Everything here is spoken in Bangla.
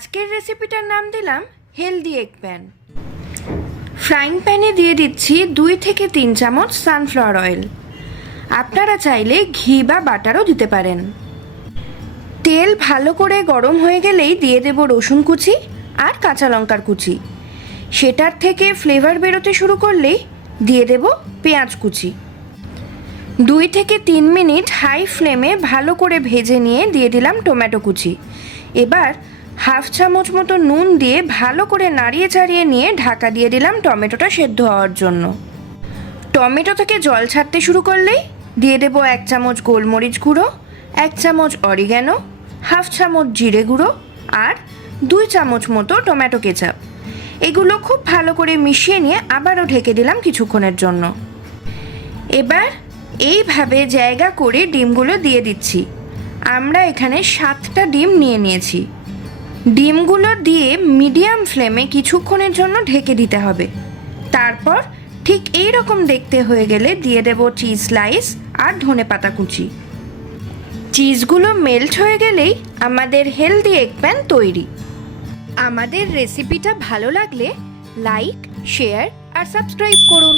আজকের রেসিপিটার নাম দিলাম হেলদি এগ প্যান। ফ্রাইং প্যানে দিয়ে দিচ্ছি 2 থেকে 3 চামচ সানফ্লাওয়ার অয়েল। আপনারা চাইলে ঘি বা বাটারও দিতে পারেন। তেল ভালো করে গরম হয়ে গেলেই দিয়ে দেব রসুন কুচি আর কাঁচা লঙ্কার কুচি। সেটার থেকে ফ্লেভার বেরোতে শুরু করলেই দিয়ে দেব পেঁয়াজ কুচি। 2 থেকে 3 মিনিট হাই ফ্লেমে ভালো করে ভেজে নিয়ে দিয়ে দিলাম টমেটো কুচি। এবার হাফ চামচ মতো নুন দিয়ে ভালো করে নাড়িয়ে চাড়িয়ে নিয়ে ঢাকা দিয়ে দিলাম টমেটোটা সেদ্ধ হওয়ার জন্য। টমেটো থেকে জল ছাড়তে শুরু করলেই দিয়ে দেব 1 চামচ গোলমরিচ গুঁড়ো, 1 চামচ অরিগ্যানো, হাফ চামচ জিরে গুঁড়ো আর 2 চামচ মতো টমেটো কেচাপ। এগুলো খুব ভালো করে মিশিয়ে নিয়ে আবারও ঢেকে দিলাম কিছুক্ষণের জন্য। এবার এইভাবে জায়গা করে ডিমগুলো দিয়ে দিচ্ছি। আমরা এখানে 7টা ডিম নিয়ে নিয়েছি। ডিমগুলো দিয়ে মিডিয়াম ফ্লেমে কিছুক্ষণের জন্য ঢেকে দিতে হবে। তারপর ঠিক এই রকম দেখতে হয়ে গেলে দিয়ে দেব চিজ স্লাইস আর ধনেপাতা কুচি। চিজগুলো মেল্ট হয়ে গেলেই আমাদের হেলদি এগ প্যান তৈরি। আমাদের রেসিপিটা ভালো লাগলে লাইক, শেয়ার আর সাবস্ক্রাইব করুন।